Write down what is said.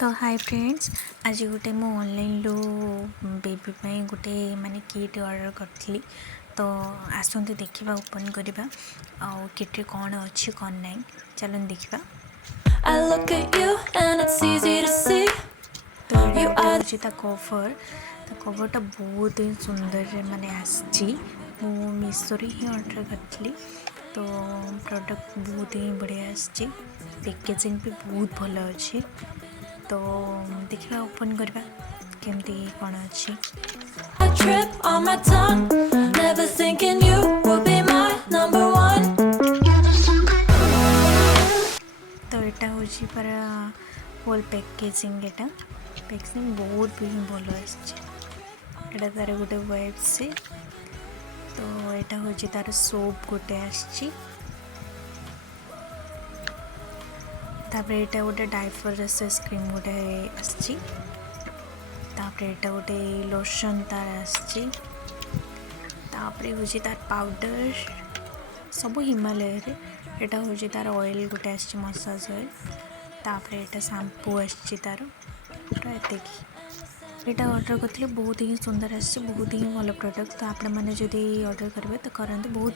तो hi friends, आज गोटे मु ऑनलाइन लो बेबी पाई गोटे माने किट ऑर्डर करथली। तो आसंते देखिबा ओपन करबा आ किट रे कोन अछि कोन नाही चलन देखिबा। I look at you and it's easy to see तो you एटा are होची ता कवरटा बहुत ही सुंदर माने आछि। मु मिशो रे ही ऑर्डर करथली। तो प्रोडक्ट बहुत ही बढ़िया आछि, पैकेजिंग भी बहुत भलो अछि। तो देखिए ओपन करवा केमती कौन अच्छी। a trip on my tongue. Never thinking you would be my number one. तो यहाँ हूँ पर होल पैकेजिंग बहुत भी भल आटा तार गोटे वेब से। तो यहाँ हूँ तार सोप गोटे आसची। तापरे यहाँ गोटे डाइपर रेसेस क्रीम गोटे आसची। तापरे यहाँ गोटे लोशन तार आसची। तापरे हूँ तार पाउडर सब हिमालय रे। एटा हूँ तार ऑयल गोटे आसची मसाज ऑयल। तापरे एटा शैम्पू आसची तार पूरा एतिकी। एटा ऑर्डर करथिले बहुत ही सुंदर आसची, बहुत ही भल प्रोडक्ट। तो आपण माने जदी ऑर्डर करबे तो करंतु, बहुत